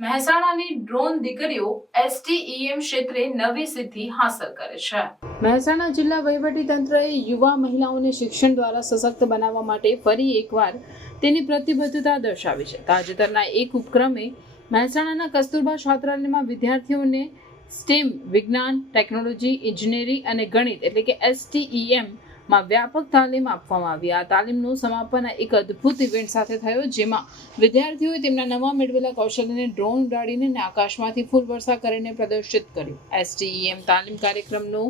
મહેસાણાની drone દીકરીઓ STEM ક્ષેત્રે નવી સિદ્ધિ હાંસલ કરે છે। મહેસાણા જિલ્લા વહીવટીતંત્રએ યુવા મહિલાઓને શિક્ષણ દ્વારા સશક્ત બનાવવા માટે ફરી એકવાર તેની પ્રતિબદ્ધતા દર્શાવી છે। તાજેતરના એક ઉપક્રમે મહેસાણાના કસ્તુરબા છાત્રાલયમાં વિદ્યાર્થીઓને STEM વિજ્ઞાન, ટેકનોલોજી, ઇજનેરી અને ગણિત એટલે કે STEM માં વ્યાપક તાલીમ આપવામાં આવી। આ તાલીમનું સમાપન એક અદ્ભુત ઇવેન્ટ સાથે થયો, જેમાં વિદ્યાર્થીઓએ તેમના નવા મેળવેલા કૌશલ્યને ડ્રોન ઉડાડીને આકાશમાંથી ફૂલવર્ષા કરીને પ્રદર્શિત કર્યું। STEM તાલીમ કાર્યક્રમનો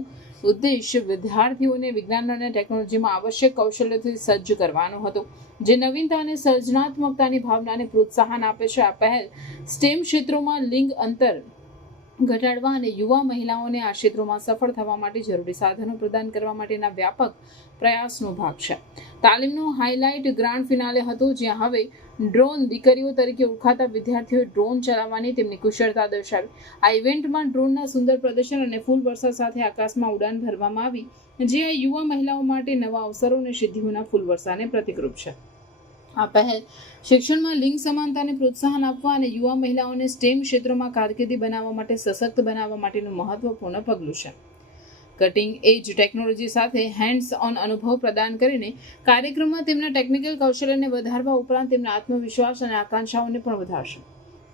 ઉદ્દેશ્ય વિદ્યાર્થીઓને વિજ્ઞાન અને ટેકનોલોજીમાં આવશ્યક કૌશલ્યોથી સજ્જ કરવાનો હતો, જે નવીનતા અને સર્જનાત્મકતાની ભાવનાને પ્રોત્સાહન આપે છે। આ પહેલ STEM ક્ષેત્રોમાં લિંગ અંતર ઘટાડવા અને યુવા મહિલાઓને આ ક્ષેત્રોમાં સફળ થવા માટે જરૂરી સાધનો પ્રદાન કરવા માટેના વ્યાપક પ્રયાસનો ભાગ છે। તાલીમનો હાઇલાઇટ ગ્રાન્ડ ફિનાલે હતો, જ્યાં હવે ડ્રોન દીકરીઓ તરીકે ઓળખાતા વિદ્યાર્થીઓએ ડ્રોન ચલાવવાની તેમની કુશળતા દર્શાવી। આ ઇવેન્ટમાં ડ્રોનના સુંદર પ્રદર્શન અને ફૂલ વર્ષા સાથે આકાશમાં ઉડાન ભરવામાં આવી, જે આ યુવા મહિલાઓ માટે નવા અવસરો અને સિદ્ધિઓના ફૂલ વર્ષાને પ્રતિકરૂપ છે। આ પહેલ શિક્ષણમાં લિંગ સમાનતાને પ્રોત્સાહન આપવા અને યુવા મહિલાઓને STEM ક્ષેત્રોમાં કારકિર્દી બનાવવા માટે સશક્ત બનાવવા માટેનું મહત્વપૂર્ણ પગલું છે। કટિંગ એજ ટેકનોલોજી સાથે હેન્ડ્સ ઓન અનુભવ પ્રદાન કરીને કાર્યક્રમમાં તેમના ટેકનિકલ કૌશલ્યને વધારવા ઉપરાંત તેમના આત્મવિશ્વાસ અને આકાંક્ષાઓને પણ વધારશે।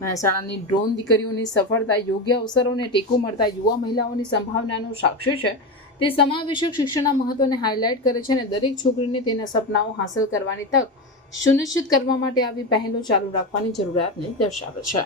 મહેસાણાની ડ્રોન દીકરીઓની સફળતા યોગ્ય અવસરોને ટેકો મળતા યુવા મહિલાઓની સંભાવનાનો સાક્ષી છે। તે સમાવેશક શિક્ષણના મહત્વને હાઇલાઇટ કરે છે અને દરેક છોકરીને તેના સપનાઓ હાંસલ કરવાની તક સુનિશ્ચિત કરવા માટે આવી પહેલો ચાલુ રાખવાની જરૂરિયાતને દર્શાવે છે।